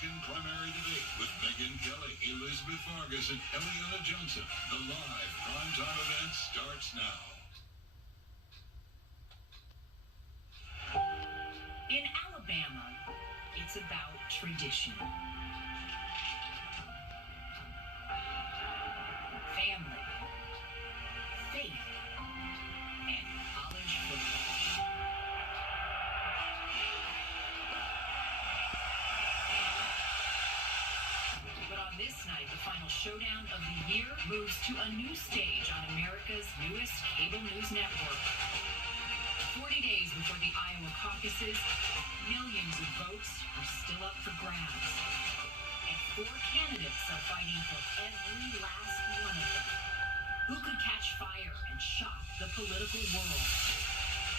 Republican primary debate with Megyn Kelly, Elizabeth Vargas, and Eliana Johnson. The live primetime event starts now. In Alabama, it's about tradition, family, faith, and college football. But on this night, the final showdown of the year moves to a new stage on America's newest cable news network. 40 days before the Iowa caucuses, millions of votes are still up for grabs. And 4 candidates are fighting for every last one of them. Who could catch fire and shock the political world?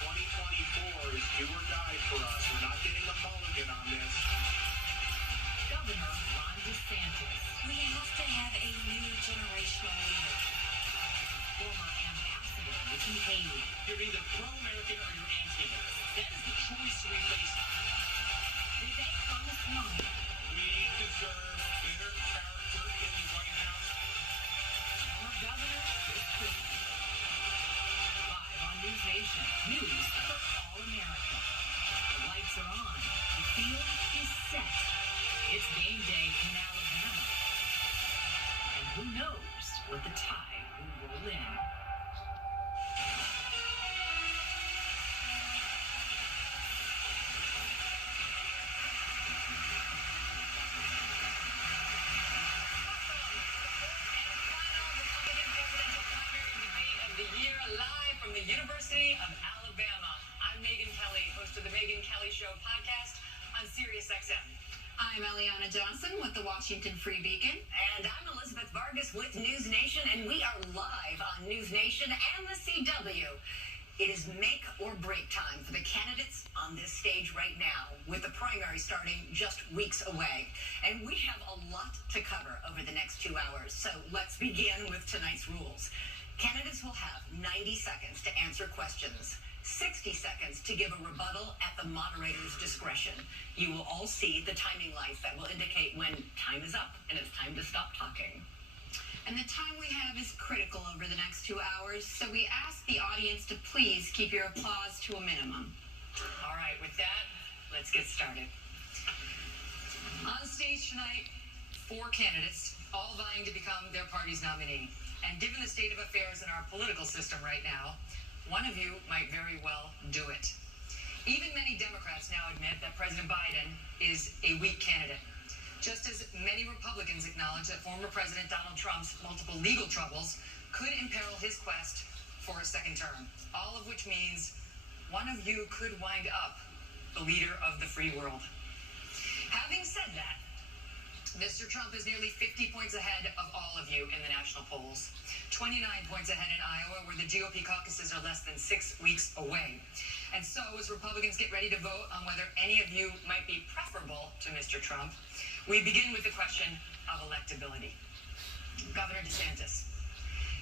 2024 is do or die for us. We're not getting a mulligan on this. Governor Ron DeSantis. We have to have a new generational leader. Former Ambassador Nikki Haley. You're either pro-American or you're anti-American. That is the choice we face. Vivek Ramaswamy. We deserve better character in the White House. Former Governor Chris Christie. Live on News Nation. News for all America. The lights are on. The field is set. It's game day in Alabama. And who knows what the tide will roll in. From the University of Alabama. I'm Megyn Kelly, host of the Megyn Kelly Show podcast on SiriusXM. I'm Eliana Johnson with the Washington Free Beacon. And I'm Elizabeth Vargas with News Nation, and we are live on News Nation and the CW. It is make or break time for the candidates on this stage right now, with the primary starting just weeks away. And we have a lot to cover over the next 2 hours, so let's begin with tonight's rules. Candidates will have 90 seconds to answer questions, 60 seconds to give a rebuttal at the moderator's discretion. You will all see the timing lights that will indicate when time is up and it's time to stop talking. And the time we have is critical over the next 2 hours, so we ask the audience to please keep your applause to a minimum. All right, with that, let's get started. On stage tonight, 4 candidates, all vying to become their party's nominee. And given the state of affairs in our political system right now, one of you might very well do it. Even many Democrats now admit that President Biden is a weak candidate. Just as many Republicans acknowledge that former President Donald Trump's multiple legal troubles could imperil his quest for a second term. All of which means one of you could wind up the leader of the free world. Having said that, Mr. Trump is nearly 50 points ahead of all of you in the national polls. 29 points ahead in Iowa, where the GOP caucuses are less than 6 weeks away. And so, as Republicans get ready to vote on whether any of you might be preferable to Mr. Trump, we begin with the question of electability. Governor DeSantis,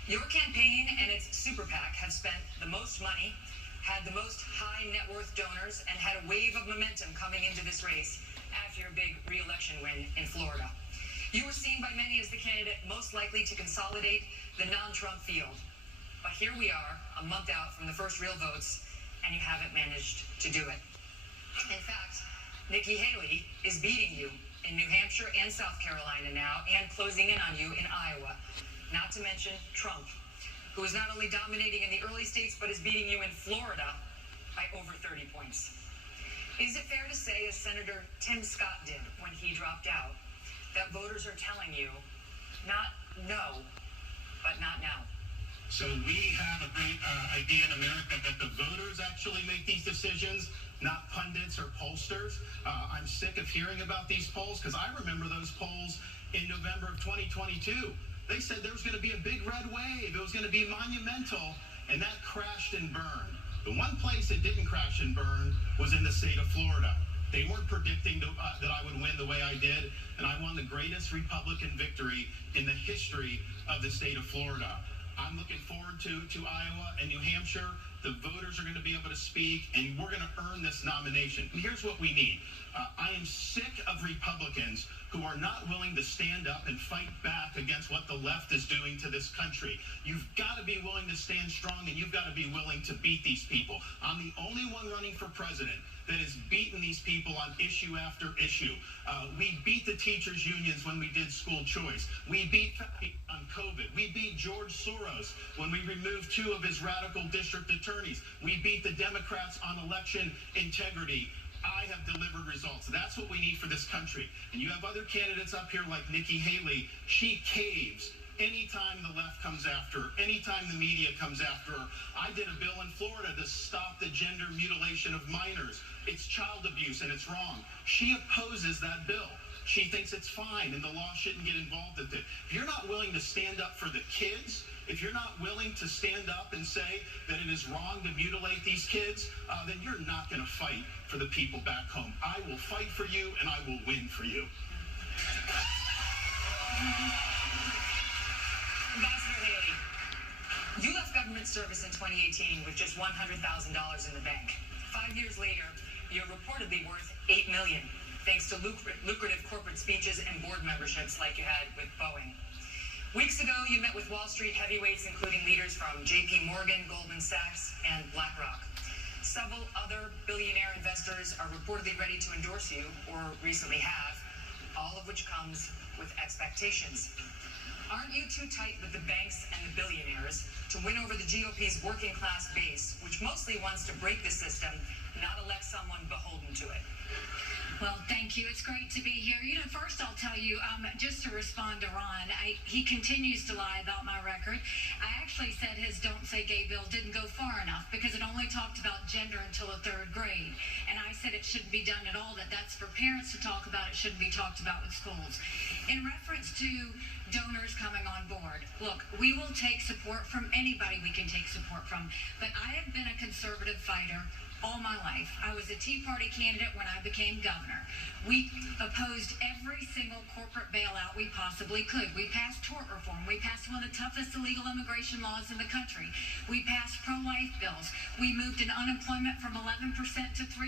your campaign and its super PAC have spent the most money, had the most high net worth donors, and had a wave of momentum coming into this race after your big re-election win in Florida. You were seen by many as the candidate most likely to consolidate the non-Trump field. But here we are, a month out from the first real votes, and you haven't managed to do it. In fact, Nikki Haley is beating you in New Hampshire and South Carolina now, and closing in on you in Iowa. Not to mention Trump, who is not only dominating in the early states, but is beating you in Florida by over 30 points. Is it fair to say, as Senator Tim Scott did when he dropped out, that voters are telling you, not no, but not now? So we have a great idea in America that the voters actually make these decisions, not pundits or pollsters. I'm sick of hearing about these polls because I remember those polls in November of 2022. They said there was going to be a big red wave. It was going to be monumental, and that crashed and burned. The one place it didn't crash and burn was in the state of Florida. They weren't predicting that I would win the way I did, and I won the greatest Republican victory in the history of the state of Florida. I'm looking forward to Iowa and New Hampshire. The voters are going to be able to speak, and we're going to earn this nomination. And here's what we need. I am sick of Republicans who are not willing to stand up and fight back against what the left is doing to this country. You've got to be willing to stand strong, and you've got to be willing to beat these people. I'm the only one running for president that has beaten these people on issue after issue. We beat the teachers' unions when we did school choice. We beat on COVID. We beat George Soros when we removed 2 of his radical district attorneys. We beat the Democrats on election integrity. I have delivered results. That's what we need for this country. And you have other candidates up here like Nikki Haley. She caves anytime the left comes after her, anytime the media comes after her. I did a bill in Florida to stop the gender mutilation of minors. It's child abuse and it's wrong. She opposes that bill. She thinks it's fine and the law shouldn't get involved with it. If you're not willing to stand up for the kids, if you're not willing to stand up and say that it is wrong to mutilate these kids, then you're not going to fight for the people back home. I will fight for you and I will win for you. Ambassador Haley, you left government service in 2018 with just $100,000 in the bank. 5 years later, you're reportedly worth $8 million, thanks to lucrative corporate speeches and board memberships like you had with Boeing. Weeks ago, you met with Wall Street heavyweights, including leaders from JP Morgan, Goldman Sachs, and BlackRock. Several other billionaire investors are reportedly ready to endorse you, or recently have, all of which comes with expectations. Aren't you too tight with the banks and the billionaires to win over the GOP's working class base, which mostly wants to break the system, not elect someone beholden to it? Well, thank you. It's great to be here. First I'll tell you, just to respond to Ron, he continues to lie about my record. I actually said his Don't Say Gay bill didn't go far enough because it only talked about gender until the 3rd grade. And I said it shouldn't be done at all, that's for parents to talk about. It shouldn't be talked about with schools. In reference to donors coming on board, look, we will take support from anybody we can take support from, but I have been a conservative fighter all my life. I was a Tea Party candidate when I became governor. We opposed every single corporate bailout we possibly could. We passed tort reform. We passed one of the toughest illegal immigration laws in the country. We passed pro-life bills. We moved in unemployment from 11% to 3%.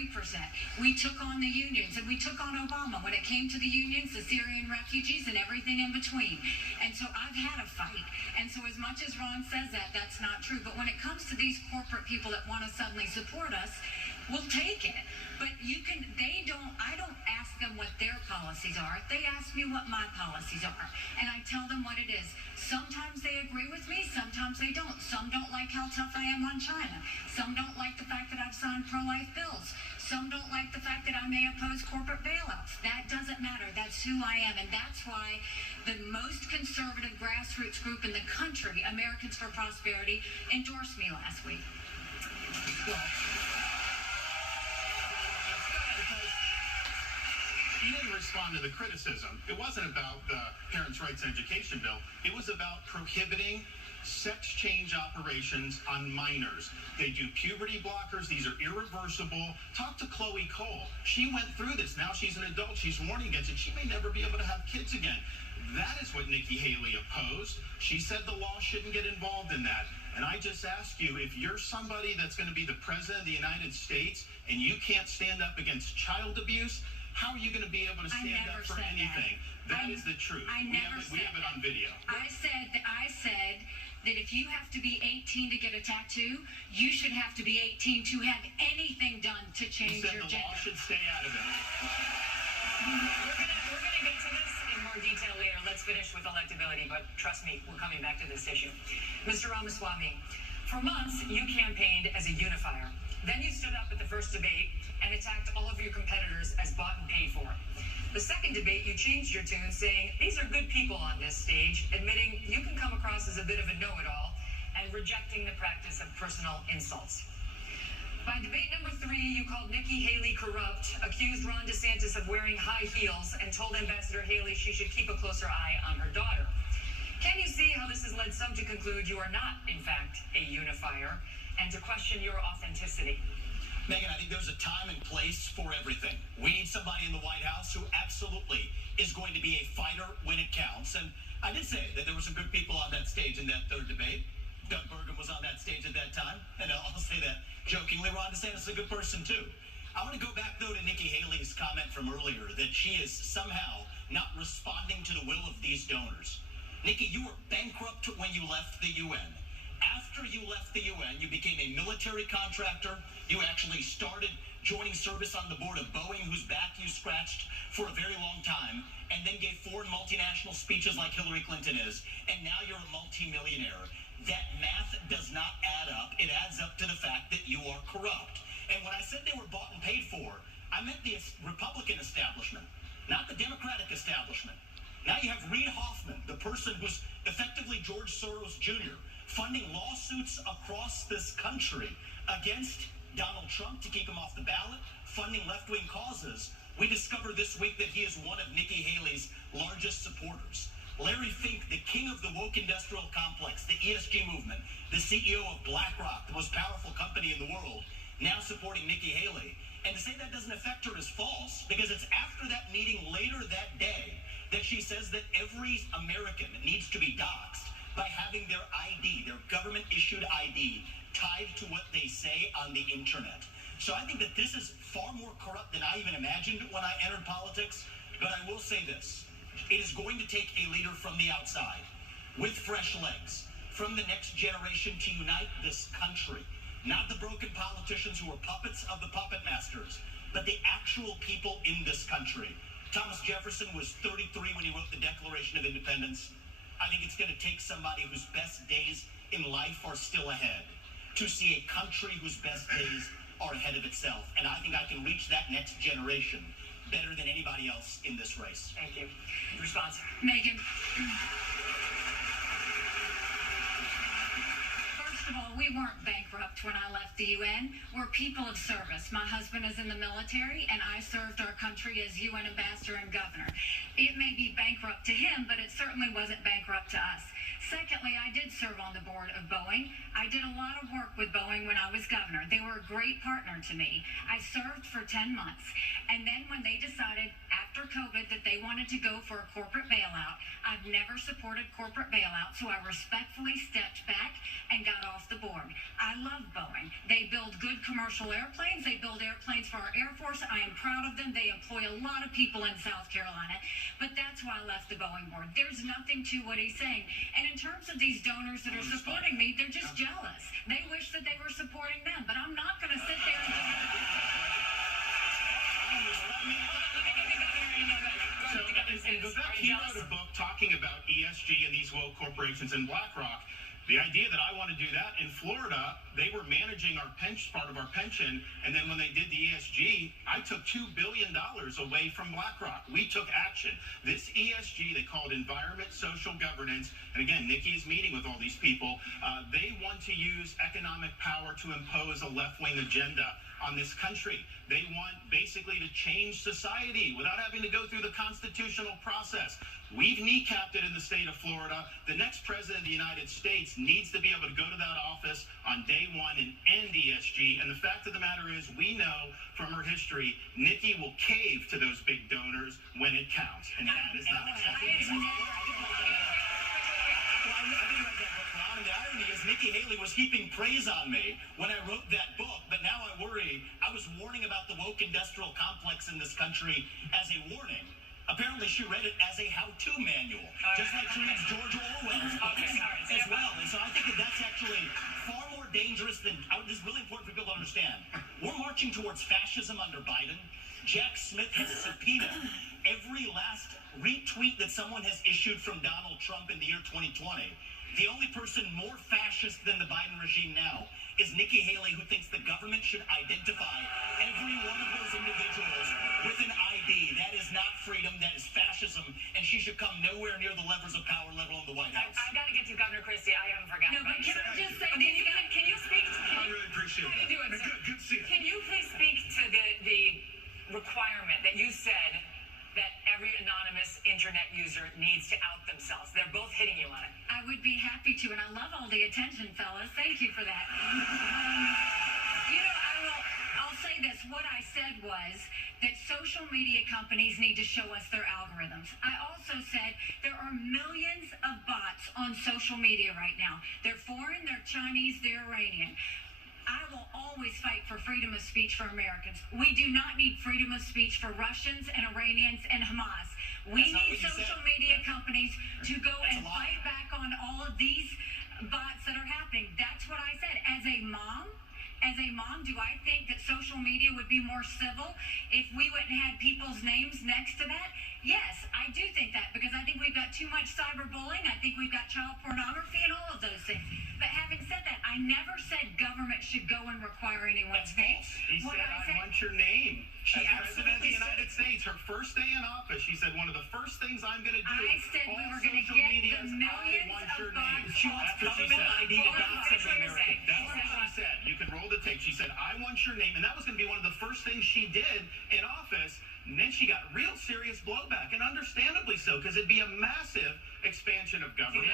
We took on the unions, and we took on Obama when it came to the unions, the Syrian refugees, and everything in between. And so I've had a fight. And so as much as Ron says that, that's not true. But when it comes to these corporate people that want to suddenly support us, we'll take it. But I don't ask them what their policies are. They ask me what my policies are. And I tell them what it is. Sometimes they agree with me, sometimes they don't. Some don't like how tough I am on China. Some don't like the fact that I've signed pro-life bills. Some don't like the fact that I may oppose corporate bailouts. That doesn't matter. That's who I am. And that's why the most conservative grassroots group in the country, Americans for Prosperity, endorsed me last week. Well, you didn't respond to the criticism. It wasn't about the Parents' Rights and Education Bill. It was about prohibiting sex change operations on minors. They do puberty blockers. These are irreversible. Talk to Chloe Cole. She went through this. Now she's an adult. She's warning against it. She may never be able to have kids again. That is what Nikki Haley opposed. She said the law shouldn't get involved in that. And I just ask you, if you're somebody that's going to be the president of the United States and you can't stand up against child abuse, how are you going to be able to stand up for anything? That is the truth. We have it on video. I said that if you have to be 18 to get a tattoo, you should have to be 18 to have anything done to change your gender. You said the law should stay out of it. We're going to get to this in more detail later. Let's finish with electability, but trust me, we're coming back to this issue. Mr. Ramaswamy, for months, you campaigned as a unifier. Then you stood up at the first debate and attacked all of your competitors as bought and paid for. The second debate, you changed your tune, saying, these are good people on this stage, admitting you can come across as a bit of a know-it-all and rejecting the practice of personal insults. By debate number 3, you called Nikki Haley corrupt, accused Ron DeSantis of wearing high heels, and told Ambassador Haley she should keep a closer eye on her daughter. Can you see how this has led some to conclude you are not, in fact, a unifier, and to question your authenticity? Megan, I think there's a time and place for everything. We need somebody in the White House who absolutely is going to be a fighter when it counts. And I did say that there were some good people on that stage in that third debate. Doug Burgum was on that stage at that time, and I'll say that jokingly. Ron DeSantis is a good person, too. I want to go back, though, to Nikki Haley's comment from earlier that she is somehow not responding to the will of these donors. Nikki, you were bankrupt when you left the UN. After you left the UN, you became a military contractor. You actually started joining service on the board of Boeing, whose back you scratched for a very long time, and then gave foreign multinational speeches like Hillary Clinton is, and now you're a multimillionaire. That math does not add up. It adds up to the fact that you are corrupt. And when I said they were bought and paid for, I meant the Republican establishment, not the Democratic establishment. Now you have Reid Hoffman, the person who's effectively George Soros Jr., funding lawsuits across this country against Donald Trump to keep him off the ballot, funding left-wing causes. We discovered this week that he is one of Nikki Haley's largest supporters. Larry Fink, the king of the woke industrial complex, the ESG movement, the CEO of BlackRock, the most powerful company in the world, now supporting Nikki Haley. And to say that doesn't affect her is false, because it's after that meeting later that day that she says that every American needs to be doxxed by having their ID, their government-issued ID, tied to what they say on the internet. So I think that this is far more corrupt than I even imagined when I entered politics. But I will say this. It is going to take a leader from the outside, with fresh legs, from the next generation to unite this country. Not the broken politicians who are puppets of the puppet masters, but the actual people in this country. Thomas Jefferson was 33 when he wrote the Declaration of Independence. I think it's going to take somebody whose best days in life are still ahead to see a country whose best days are ahead of itself. And I think I can reach that next generation better than anybody else in this race. Thank you. Response? Megan. First of all, we weren't bankrupt when I left the UN. We're people of service. My husband is in the military, and I served our country as UN ambassador and governor. It may be bankrupt to him, but it certainly wasn't bankrupt to us. Secondly, I did serve on the board of Boeing. I did a lot of work with Boeing when I was governor. They were a great partner to me. I served for 10 months. And then when they decided after COVID that they wanted to go for a corporate bailout, I've never supported corporate bailout, so I respectfully stepped back and got off the board. I love Boeing. They build good commercial airplanes. They build airplanes for our Air Force. I am proud of them. They employ a lot of people in South Carolina. But that's why I left the Boeing board. There's nothing to what he's saying. And in terms of these donors that are supporting me, they're just jealous. They wish that they were supporting them. But I'm not going to sit there and and Vivek, he wrote a book talking about ESG and these woke corporations and BlackRock. The idea that I want to do that in Florida, they were managing our part of our pension, and then when they did the ESG, I took $2 billion away from BlackRock. We took action. This ESG, they call it environment, social governance, and again, Nikki is meeting with all these people. They want to use economic power to impose a left-wing agenda on this country. They want basically to change society without having to go through the constitutional process. We've kneecapped it in the state of Florida. The next president of the United States needs to be able to go to that office on day one and end ESG. And the fact of the matter is, we know from her history, Nikki will cave to those big donors when it counts. And that is not acceptable. And the irony is Nikki Haley was heaping praise on me when I wrote that book, but now I worry. I was warning about the woke industrial complex in this country as a warning. Apparently she read it as a how-to manual, just like she reads George Orwell's books as well. And so I think that that's actually far more dangerous than, this is really important for people to understand. We're marching towards fascism under Biden. Jack Smith has subpoenaed every last retweet that someone has issued from Donald Trump in the year 2020. The only person more fascist than the Biden regime now is Nikki Haley, who thinks the government should identify every one of those individuals with an ID. That is not freedom, that is fascism, and she should come nowhere near the levers of power, let alone the White House. I got to get to Governor Christie. I haven't forgotten. No, but can I just say, can you speak to... I really appreciate how that. you doing, sir? Good to see you. Can you please speak to the requirement that you said that every anonymous internet user needs to out themselves? They're both hitting you on it. I would be happy to, and I love all the attention, fellas. Thank you for that. I'll say this. What I said was that social media companies need to show us their algorithms. I also said there are millions of bots on social media right now. They're foreign, they're Chinese, they're Iranian. I will always fight for freedom of speech for Americans. We do not need freedom of speech for Russians and Iranians and Hamas. We need social media companies to go and fight back on all of these bots that are happening. That's what I said. As a mom, do I think that social media would be more civil if we went and had people's names next to that? Yes, I do think that, because I think we've got too much cyberbullying. I think we've got child pornography and all of those things. But having said that, I never said government should go and require anyone's name. He said, I want your name. As President of the United States, her first day in office, she said, one of the first things I'm going to do. I said we were going to get the millions of bots. She wants government ID bots in America. That's what she said. You can roll the tape. She said, I want your name. And that was going to be one of the first things she did in office. And then she got real serious blowback, and understandably so, because it'd be a massive expansion of government.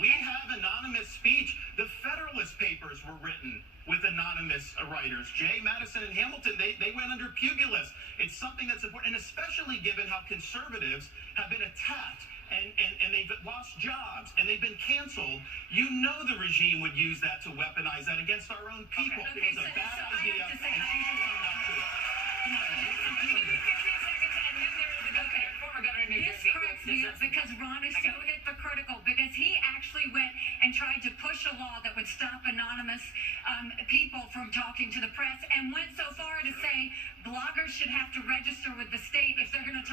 We have anonymous speech. The Federalist Papers were written with anonymous writers. Jay, Madison, and Hamilton, they went under pugilists. It's something that's important, and especially given how conservatives have been attacked and they've lost jobs and they've been canceled. You know the regime would use that to weaponize that against our own people. Okay, It was a so bad I idea. have to say, and people owned up to it. Come on, what are you doing? Former governor of New This Jersey. cracks me up because Ron is so hypocritical, because he actually went and tried to push a law that would stop anonymous people from talking to the press, and went so far to say bloggers should have to register with the state if they're going to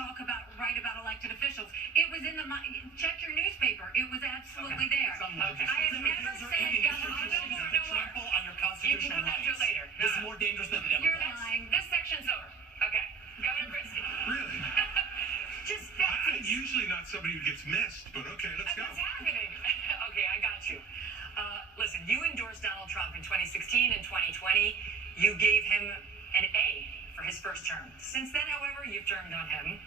write about elected officials. It was in the check your newspaper. It was absolutely there. I have never said government. Trample on your constitutional rights. Later. This is more dangerous than the You're Democrats. lying. This section's over. Okay. Governor Christie. Really? Just I'm usually not somebody who gets missed, but okay, let's go. What's happening? Okay, I got you. Listen, you endorsed Donald Trump in 2016 and 2020. You gave him an A for his first term. Since then, however, you've turned on him,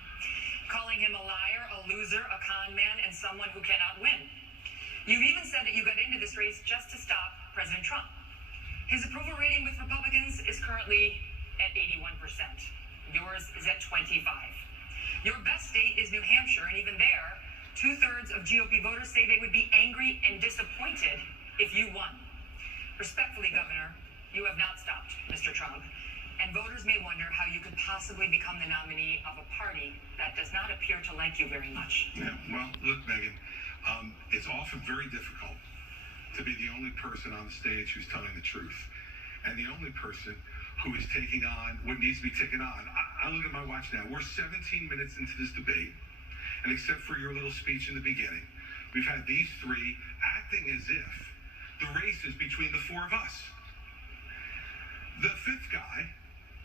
calling him a liar, a loser, a con man, and someone who cannot win. You've even said that you got into this race just to stop President Trump. His approval rating with Republicans is currently at 81%. Yours is at 25%. Your best state is New Hampshire, and even there, 2/3 of GOP voters say they would be angry and disappointed if you won. Respectfully, Governor, you have not stopped Mr. Trump, and voters may wonder how you could possibly become the nominee of a party that does not appear to like you very much. Yeah, well, look, Megan, it's often very difficult to be the only person on the stage who's telling the truth, and the only person who is taking on what needs to be taken on. I look at my watch now. We're 17 minutes into this debate, and except for your little speech in the beginning, we've had these three acting as if the race is between the four of us. The fifth guy,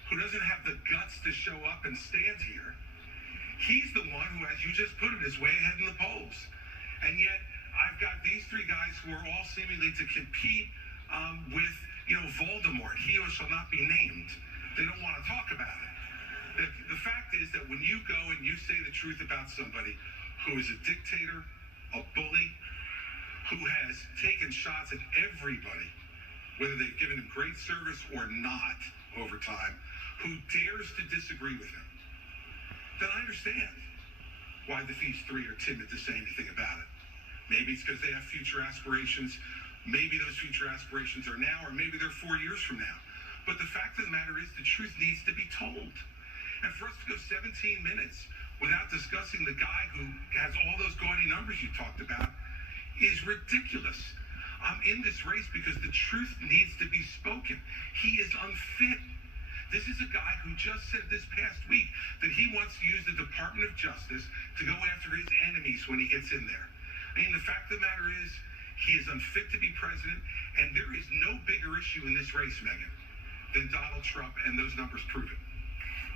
who doesn't have the guts to show up and stand here, he's the one who, as you just put it, is way ahead in the polls. And yet, I've got these three guys who are all seemingly to compete with, Voldemort. He who shall not be named. They don't want to talk about it. The fact is that when you go and you say the truth about somebody who is a dictator, a bully, who has taken shots at everybody, whether they've given him great service or not over time, who dares to disagree with him, then I understand why these three are timid to say anything about it. Maybe it's because they have future aspirations. Maybe those future aspirations are now, or maybe they're 4 years from now. But the fact of the matter is the truth needs to be told. And for us to go 17 minutes without discussing the guy who has all those gaudy numbers you talked about is ridiculous. I'm in this race because the truth needs to be spoken. He is unfit. This is a guy who just said this past week that he wants to use the Department of Justice to go after his enemies when he gets in there. I mean, the fact of the matter is, he is unfit to be president, and there is no bigger issue in this race, Megan, than Donald Trump, and those numbers prove it.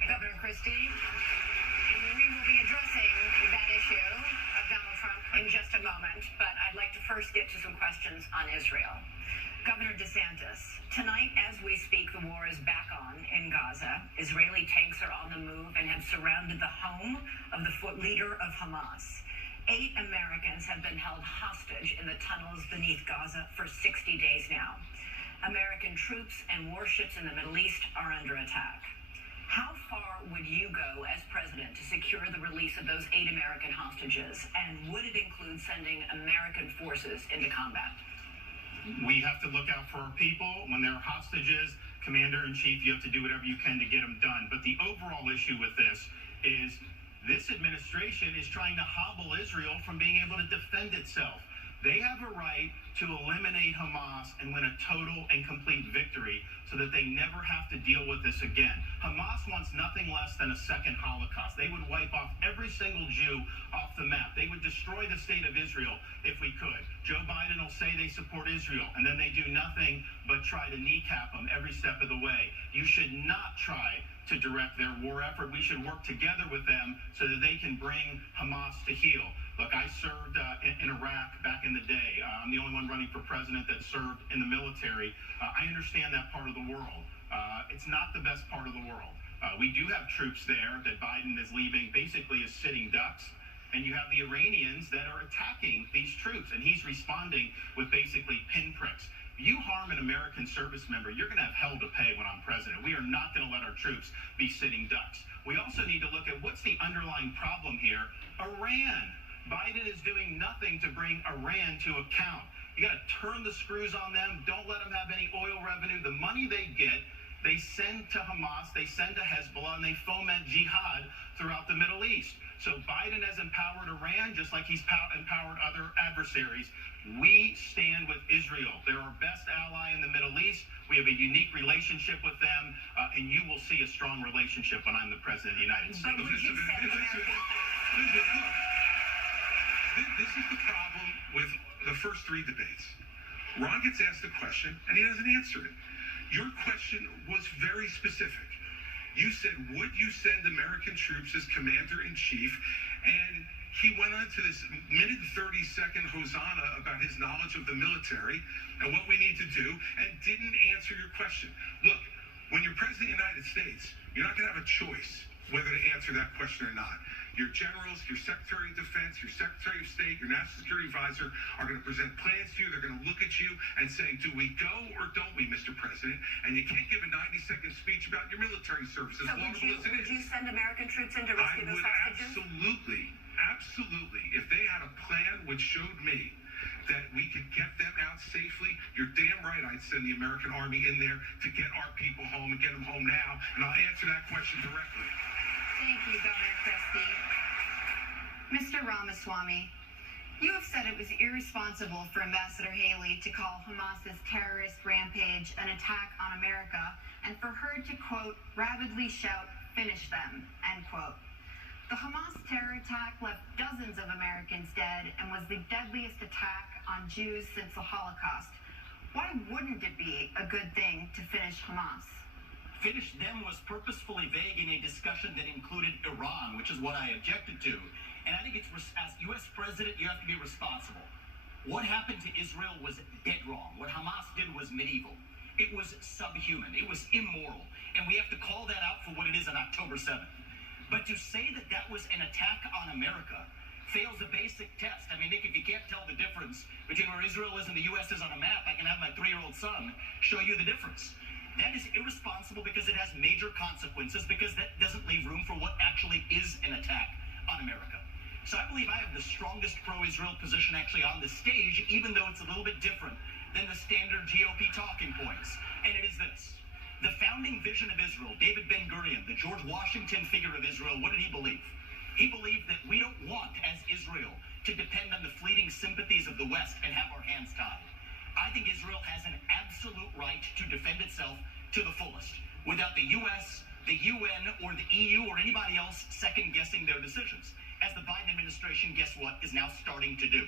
Governor Christie, we will be addressing that issue of Donald Trump in just a moment, but I'd like to first get to some questions on Israel. Governor DeSantis, tonight as we speak, the war is back on in Gaza. Israeli tanks are on the move and have surrounded the home of the leader of Hamas. 8 Americans have been held hostage in the tunnels beneath Gaza for 60 days now. American troops and warships in the Middle East are under attack. How far would you go as president to secure the release of those 8 American hostages? And would it include sending American forces into combat? We have to look out for our people. When there are hostages, Commander-in-Chief, you have to do whatever you can to get them done. But the overall issue with this is this administration is trying to hobble Israel from being able to defend itself. They have a right to eliminate Hamas and win a total and complete victory so that they never have to deal with this again. Hamas wants nothing less than a second Holocaust. They would wipe off every single Jew off the map. They would destroy the state of Israel if we could. Joe Biden will say they support Israel, and then they do nothing but try to kneecap them every step of the way. You should not try to direct their war effort. We should work together with them so that they can bring Hamas to heel. Look, I served in Iraq back in the day. I'm the only one running for president that served in the military. I understand that part of the world. It's not the best part of the world. We do have troops there that Biden is leaving basically as sitting ducks. And you have the Iranians that are attacking these troops, and he's responding with basically pinpricks. You harm an American service member, you're going to have hell to pay when I'm president. We are not going to let our troops be sitting ducks. We also need to look at what's the underlying problem here. Iran. Biden is doing nothing to bring Iran to account. You got to turn the screws on them. Don't let them have any oil revenue. The money they get, they send to Hamas, they send to Hezbollah, and they foment jihad throughout the Middle East. So Biden has empowered Iran just like he's empowered other adversaries. We stand with Israel. They're our best ally in the Middle East. We have a unique relationship with them, and you will see a strong relationship when I'm the president of the United States. But would you send American forces? This is the problem with the first 3 debates. Ron gets asked a question, and he doesn't answer it. Your question was very specific. You said, would you send American troops as commander-in-chief? And he went on to this minute 30-second hosanna about his knowledge of the military and what we need to do, and didn't answer your question. Look, when you're president of the United States, you're not going to have a choice whether to answer that question or not. Your generals, your Secretary of Defense, your Secretary of State, your National Security Advisor are going to present plans to you. They're going to look at you and say, do we go or don't we, Mr. President? And you can't give a 90-second speech about your military services. So would you send American troops in to rescue those hostages? Absolutely. If they had a plan which showed me that we could get them out safely, you're damn right I'd send the American Army in there to get our people home and get them home now. And I'll answer that question directly. Thank you, Governor Christie. Mr. Ramaswamy, you have said it was irresponsible for Ambassador Haley to call Hamas's terrorist rampage an attack on America and for her to, quote, rabidly shout, finish them, end quote. The Hamas terror attack left dozens of Americans dead and was the deadliest attack on Jews since the Holocaust. Why wouldn't it be a good thing to finish Hamas? Finish them was purposefully vague in a discussion that included Iran, which is what I objected to. And I think it's, as U.S. president, you have to be responsible. What happened to Israel was dead wrong. What Hamas did was medieval. It was subhuman. It was immoral. And we have to call that out for what it is on October 7th. But to say that that was an attack on America fails the basic test. I mean, Nick, if you can't tell the difference between where Israel is and the U.S. is on a map, I can have my 3-year-old son show you the difference. That is irresponsible because it has major consequences, because that doesn't leave room for what actually is an attack on America. So I believe I have the strongest pro-Israel position actually on the stage, even though it's a little bit different than the standard GOP talking points. And it is this. The founding vision of Israel, David Ben-Gurion, the George Washington figure of Israel, what did he believe? He believed that we don't want, as Israel, to depend on the fleeting sympathies of the West and have our hands tied. I think Israel has an absolute right to defend itself to the fullest, without the U.S., the UN, or the EU, or anybody else second-guessing their decisions, as the Biden administration, guess what, is now starting to do.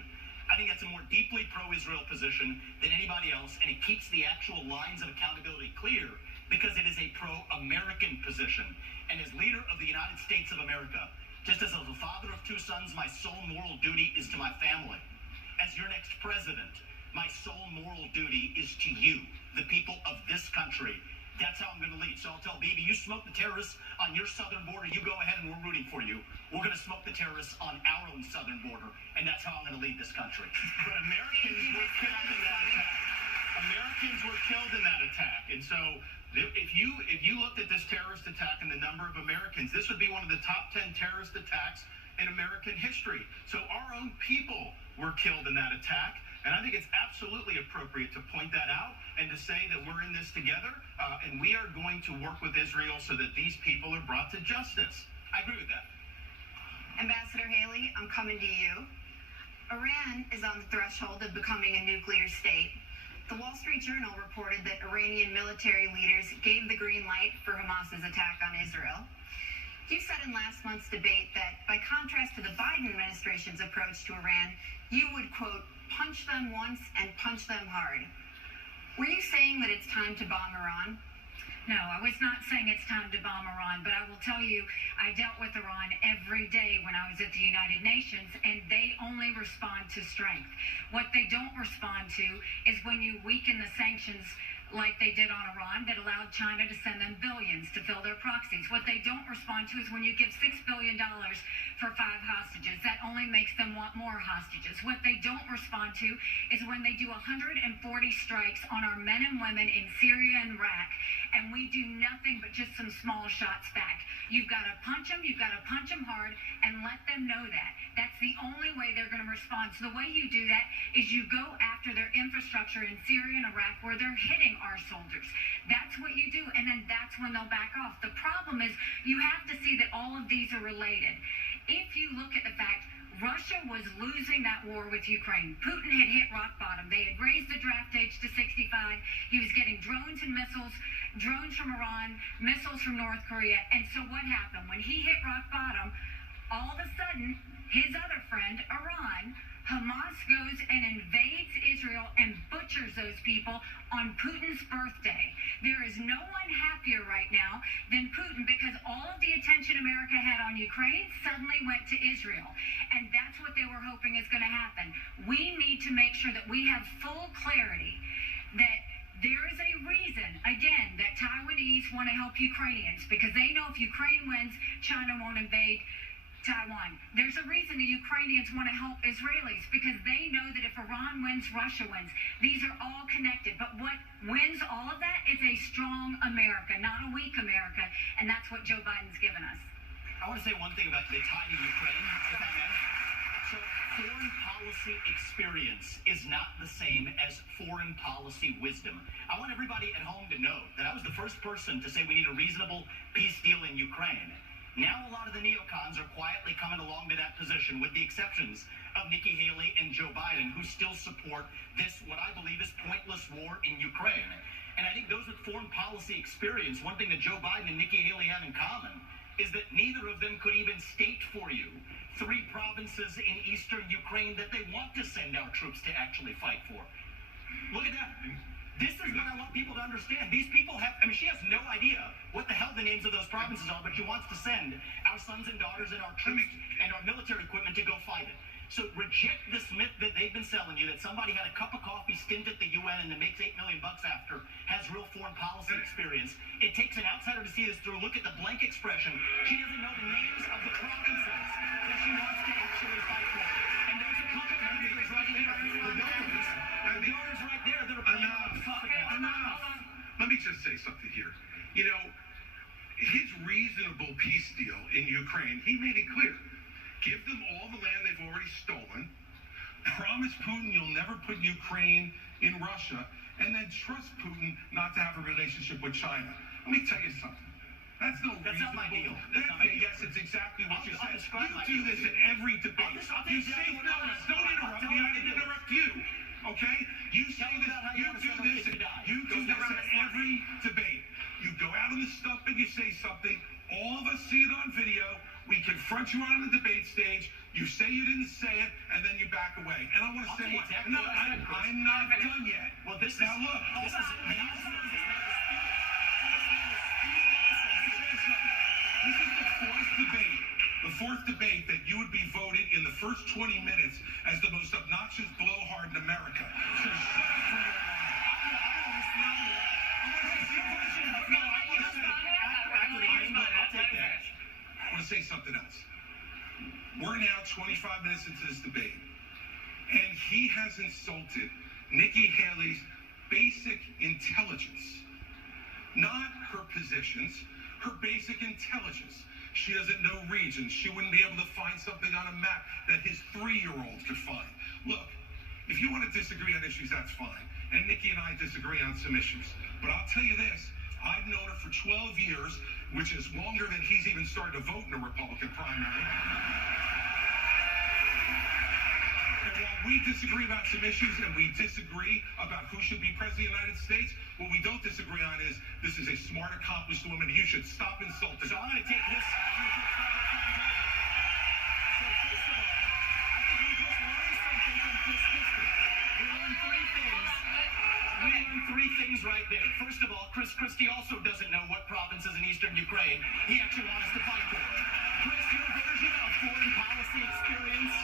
I think that's a more deeply pro-Israel position than anybody else, and it keeps the actual lines of accountability clear because it is a pro-American position. And as leader of the United States of America, just as a father of 2 sons, my sole moral duty is to my family. As your next president, my sole moral duty is to you, the people of this country. That's how I'm going to lead. So I'll tell Bibi, you smoke the terrorists on your southern border, you go ahead and we're rooting for you. We're going to smoke the terrorists on our own southern border, and that's how I'm going to lead this country. But Americans were killed in that attack. Americans were killed in that attack. And so if you looked at this terrorist attack and the number of Americans, this would be one of the top 10 terrorist attacks in American history. So our own people were killed in that attack. And I think it's absolutely appropriate to point that out and to say that we're in this together, and we are going to work with Israel so that these people are brought to justice. I agree with that. Ambassador Haley, I'm coming to you. Iran is on the threshold of becoming a nuclear state. The Wall Street Journal reported that Iranian military leaders gave the green light for Hamas's attack on Israel. You said in last month's debate that, by contrast to the Biden administration's approach to Iran, you would, quote, punch them once and punch them hard. Were you saying that it's time to bomb Iran? No, I was not saying it's time to bomb Iran, but I will tell you, I dealt with Iran every day when I was at the United Nations, and they only respond to strength. What they don't respond to is when you weaken the sanctions like they did on Iran that allowed China to send them billions to fill their proxies. What they don't respond to is when you give $6 billion for 5 hostages. That only makes them want more hostages. What they don't respond to is when they do 140 strikes on our men and women in Syria and Iraq, and we do nothing but just some small shots back. You've got to punch them, you've got to punch them hard, and let them know that. That's the only way they're going to respond. So the way you do that is you go after their infrastructure in Syria and Iraq where they're hitting our soldiers. That's what you do, and then that's when they'll back off. The problem is you have to see that all of these are related. If you look at the fact Russia was losing that war with Ukraine. Putin had hit rock bottom. They had raised the draft age to 65. He was getting drones and missiles, drones from Iran, missiles from North Korea. And so what happened? When he hit rock bottom, all of a sudden, his other friend, Iran, Hamas goes and invades Israel and butchers those people on Putin's birthday. There is no one happier right now than Putin because all of the attention America had on Ukraine suddenly went to Israel. And that's what they were hoping is going to happen. We need to make sure that we have full clarity that there is a reason, again, that Taiwanese want to help Ukrainians because they know if Ukraine wins, China won't invade Taiwan. There's a reason the Ukrainians want to help Israelis because they know that if Iran wins, Russia wins. These are all connected. But what wins all of that is a strong America, not a weak America. And that's what Joe Biden's given us. I want to say one thing about the tide in Ukraine, if I may. So foreign policy experience is not the same as foreign policy wisdom. I want everybody at home to know that I was the first person to say we need a reasonable peace deal in Ukraine. Now a lot of the neocons are quietly coming along to that position, with the exceptions of Nikki Haley and Joe Biden, who still support this, what I believe is pointless war in Ukraine. And I think those with foreign policy experience, one thing that Joe Biden and Nikki Haley have in common is that neither of them could even state for you 3 provinces in eastern Ukraine that they want to send our troops to actually fight for. Look at that. This is what I want people to understand. These people have, I mean, she has no idea what the hell the names of those provinces are, but she wants to send our sons and daughters and our troops and our military equipment to go fight it. So reject this myth that they've been selling you, that somebody had a cup of coffee stint at the UN and then makes $8 million after, has real foreign policy experience. It takes an outsider to see this through. Look at the blank expression. She doesn't know the names of the provinces that she wants to actually fight for. And there's a couple of countries right there. The donors right there that are playing on the puppet. Let me just say something here. You know, his reasonable peace deal in Ukraine, he made it clear. Give them all the land they've already stolen. Promise Putin you'll never put Ukraine in Russia. And then trust Putin not to have a relationship with China. Let me tell you something. That's not my deal. Yes, it's exactly what you said. You do this at every debate. You say, no, don't interrupt me. I didn't interrupt you. Okay? You say this, you do this at every debate. You go out on the stump and you say something. All of us see it on video. We confront you on the debate stage. You say you didn't say it, and then you back away. And I want to say, exactly no, I'm not done yet. Well, this now is, look. this is the fourth debate that you would be voted in the first 20 minutes as the most obnoxious blowhard in America. So shut up for your I want to say something else. We're now 25 minutes into this debate, and he has insulted Nikki Haley's basic intelligence, not her positions, her basic intelligence. She doesn't know regions. She wouldn't be able to find something on a map that his 3-year-old could find. Look, if you want to disagree on issues, that's fine. And Nikki and I disagree on some issues. But I'll tell you this, I've known her for 12 years, which is longer than he's even started to vote in a Republican primary. And while we disagree about some issues and we disagree about who should be president of the United States, what we don't disagree on is this is a smart, accomplished woman. You should stop insulting her. So I'm going to take this. So first of all, I think we just learned something from this history. We learned three things right there. First of all, Chris Christie also doesn't know what provinces in eastern Ukraine he actually wants to fight for. Chris, your version of foreign policy experience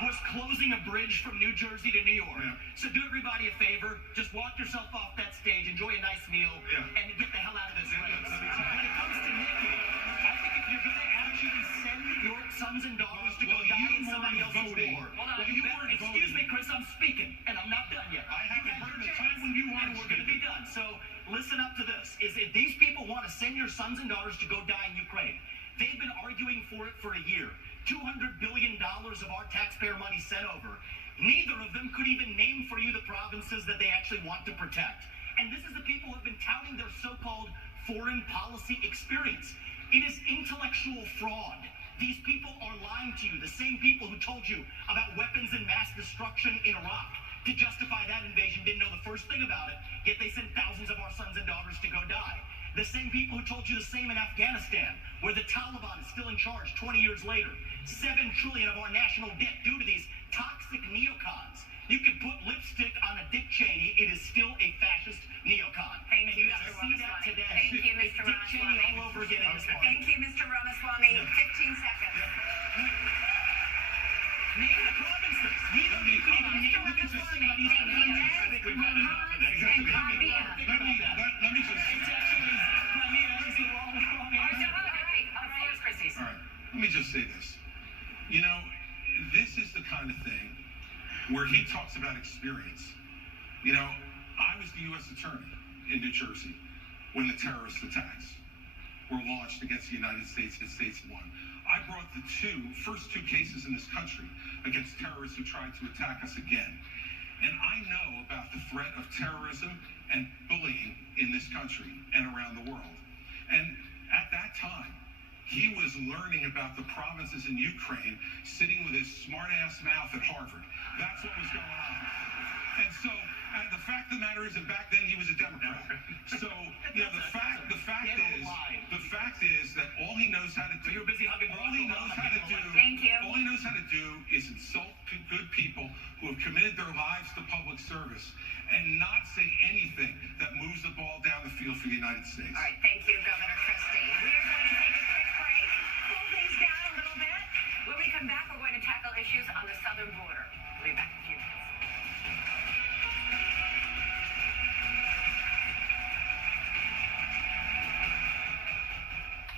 was closing a bridge from New Jersey to New York. Yeah. So do everybody a favor, just walk yourself off that stage, enjoy a nice meal, and get the hell out of this race. When it comes to Nikki, I think if you're going to actually send your sons and daughters to go die in somebody else's war, excuse me, Chris, I'm speaking, and I'm not done yet. I haven't heard the time when you want to we're going to be done. So listen up to this. Is if these people want to send your sons and daughters to go die in Ukraine, they've been arguing for it for a year. $200 billion of our taxpayer money sent over. Neither of them could even name for you the provinces that they actually want to protect. And this is the people who have been touting their so-called foreign policy experience. It is intellectual fraud. These people are lying to you. The same people who told you about weapons and mass destruction in Iraq to justify that invasion didn't know the first thing about it, yet they sent thousands of our sons and daughters to go die. The same people who told you the same in Afghanistan, where the Taliban is still in charge 20 years later. $7 trillion of our national debt due to these toxic neocons. You can put lipstick on a Dick Cheney, it is still a fascist neocon. Thank you, Mr. Ramaswamy. Today. Thank you, Mr. Dick Cheney Ramaswamy. all over again in this party. Thank you, Mr. Ramaswamy. 15 seconds. Name the provinces. Neither of you could even name the consisting of Eastern countries. I think we've had enough of that. Let me just... It's actually, Crimea is the wrong answer. All right, let me just say this. You know, this is the kind of thing where he talks about experience. You know, I was the U.S. attorney in New Jersey when the terrorist attacks were launched against the United States and States won. I brought the first two cases in this country against terrorists who tried to attack us again. And I know about the threat of terrorism and bullying in this country and around the world. And at that time, he was learning about the provinces in Ukraine, sitting with his smart-ass mouth at Harvard. That's what was going on. And so, the fact of the matter is that back then he was a Democrat. So, you know, the fact is that all he knows how to do. So you're busy hugging all he